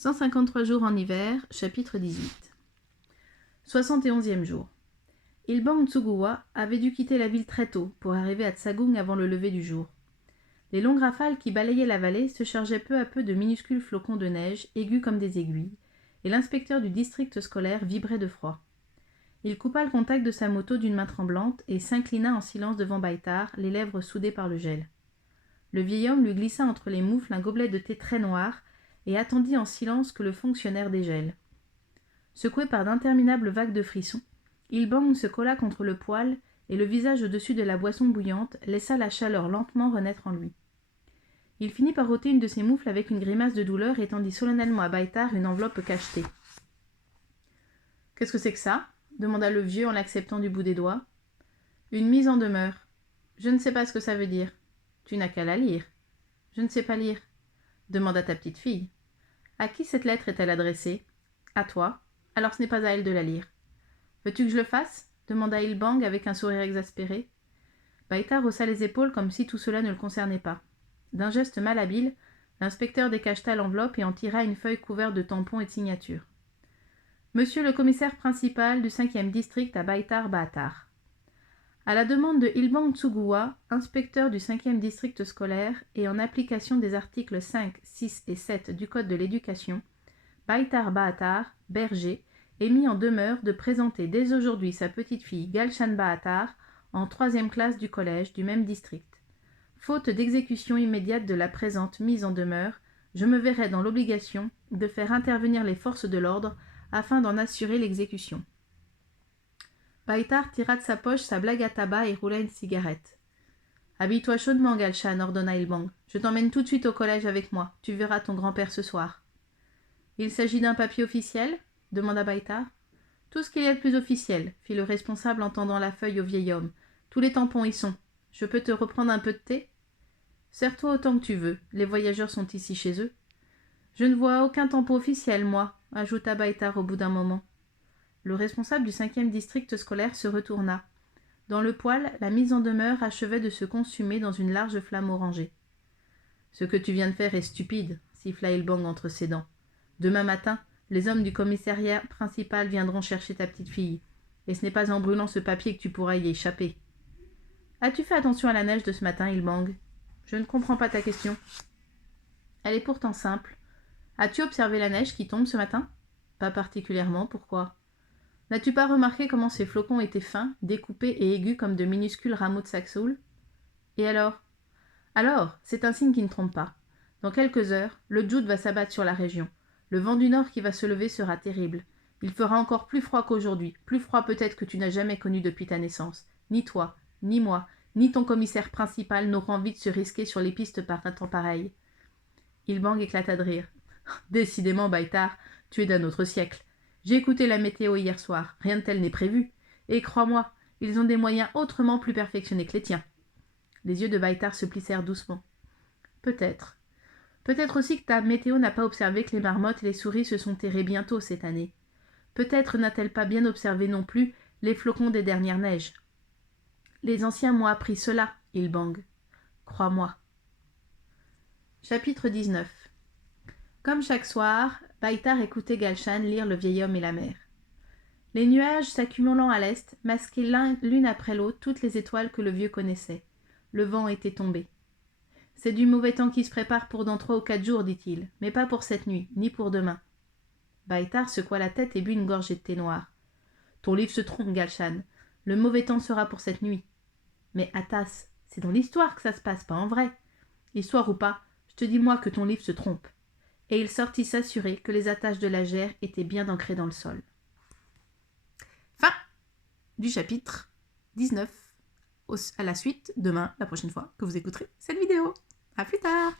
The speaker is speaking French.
153 jours en hiver, chapitre 18. 71e jour. Ilbang Tsuguwa avait dû quitter la ville très tôt pour arriver à Tsagung avant le lever du jour. Les longues rafales qui balayaient la vallée se chargeaient peu à peu de minuscules flocons de neige, aigus comme des aiguilles, et l'inspecteur du district scolaire vibrait de froid. Il coupa le contact de sa moto d'une main tremblante et s'inclina en silence devant Baitar, les lèvres soudées par le gel. Le vieil homme lui glissa entre les moufles un gobelet de thé très noir et attendit en silence que le fonctionnaire dégèle. Secoué par d'interminables vagues de frissons, Ilbang se colla contre le poêle et le visage au-dessus de la boisson bouillante laissa la chaleur lentement renaître en lui. Il finit par ôter une de ses moufles avec une grimace de douleur et tendit solennellement à Baitar une enveloppe cachetée. « Qu'est-ce que c'est que ça ?» demanda le vieux en l'acceptant du bout des doigts. « Une mise en demeure. Je ne sais pas ce que ça veut dire. Tu n'as qu'à la lire. »« Je ne sais pas lire. » demanda ta petite fille. « À qui cette lettre est-elle adressée ? » ?»« À toi. Alors ce n'est pas à elle de la lire. »« Veux-tu que je le fasse ?» demanda Ilbang avec un sourire exaspéré. Baitar haussa les épaules comme si tout cela ne le concernait pas. D'un geste malhabile, l'inspecteur décacheta l'enveloppe et en tira une feuille couverte de tampons et de signatures. « Monsieur le commissaire principal du 5e district à Baitar Baatar. À la demande de Ilbang Tsuguwa, inspecteur du 5e district scolaire et en application des articles 5, 6 et 7 du Code de l'éducation, Baitar Baatar, berger, est mis en demeure de présenter dès aujourd'hui sa petite-fille Galshan Baatar en 3e classe du collège du même district. Faute d'exécution immédiate de la présente mise en demeure, je me verrai dans l'obligation de faire intervenir les forces de l'ordre afin d'en assurer l'exécution. » Baitar tira de sa poche sa blague à tabac et roula une cigarette. « Habille-toi chaudement, Galshan, ordonna Ilbang. Je t'emmène tout de suite au collège avec moi. Tu verras ton grand-père ce soir. »« Il s'agit d'un papier officiel ?» demanda Baitar. « Tout ce qu'il y a de plus officiel, » fit le responsable en tendant la feuille au vieil homme. « Tous les tampons y sont. Je peux te reprendre un peu de thé ? » « Sers-toi autant que tu veux. Les voyageurs sont ici chez eux. »« Je ne vois aucun tampon officiel, moi, » ajouta Baitar au bout d'un moment. Le responsable du 5e district scolaire se retourna. Dans le poêle, la mise en demeure achevait de se consumer dans une large flamme orangée. « Ce que tu viens de faire est stupide, » siffla Ilbang entre ses dents. « Demain matin, les hommes du commissariat principal viendront chercher ta petite fille, et ce n'est pas en brûlant ce papier que tu pourras y échapper. »« As-tu fait attention à la neige de ce matin, Ilbang ? » ?»« Je ne comprends pas ta question. »« Elle est pourtant simple. As-tu observé la neige qui tombe ce matin ? » ?»« Pas particulièrement, pourquoi ? » « N'as-tu pas remarqué comment ces flocons étaient fins, découpés et aigus comme de minuscules rameaux de saxaul ? Et alors ? Alors, c'est un signe qui ne trompe pas. Dans quelques heures, le Djoud va s'abattre sur la région. Le vent du nord qui va se lever sera terrible. Il fera encore plus froid qu'aujourd'hui, plus froid peut-être que tu n'as jamais connu depuis ta naissance. Ni toi, ni moi, ni ton commissaire principal n'auront envie de se risquer sur les pistes par un temps pareil. Ilbang éclata de rire. « Décidément, Baitar, tu es d'un autre siècle. J'ai écouté la météo hier soir, rien de tel n'est prévu. Et crois-moi, ils ont des moyens autrement plus perfectionnés que les tiens. » Les yeux de Baitar se plissèrent doucement. « Peut-être. Peut-être aussi que ta météo n'a pas observé que les marmottes et les souris se sont terrées bientôt cette année. Peut-être n'a-t-elle pas bien observé non plus les flocons des dernières neiges. Les anciens m'ont appris cela, Ilbang. Crois-moi. Chapitre 19. Comme chaque soir, Baitar écoutait Galshan lire Le vieil homme et la mer. Les nuages s'accumulant à l'est masquaient l'une après l'autre toutes les étoiles que le vieux connaissait. Le vent était tombé. « C'est du mauvais temps qui se prépare pour dans 3 ou 4 jours, dit-il, mais pas pour cette nuit, ni pour demain. » Baitar secoua la tête et but une gorgée de thé noir. « Ton livre se trompe, Galshan. Le mauvais temps sera pour cette nuit. »« Mais Atas, c'est dans l'histoire que ça se passe, pas en vrai. Histoire ou pas, je te dis moi que ton livre se trompe. » Et il sortit s'assurer que les attaches de la gerre étaient bien ancrées dans le sol. Fin du chapitre 19. À la suite, demain, la prochaine fois que vous écouterez cette vidéo. À plus tard!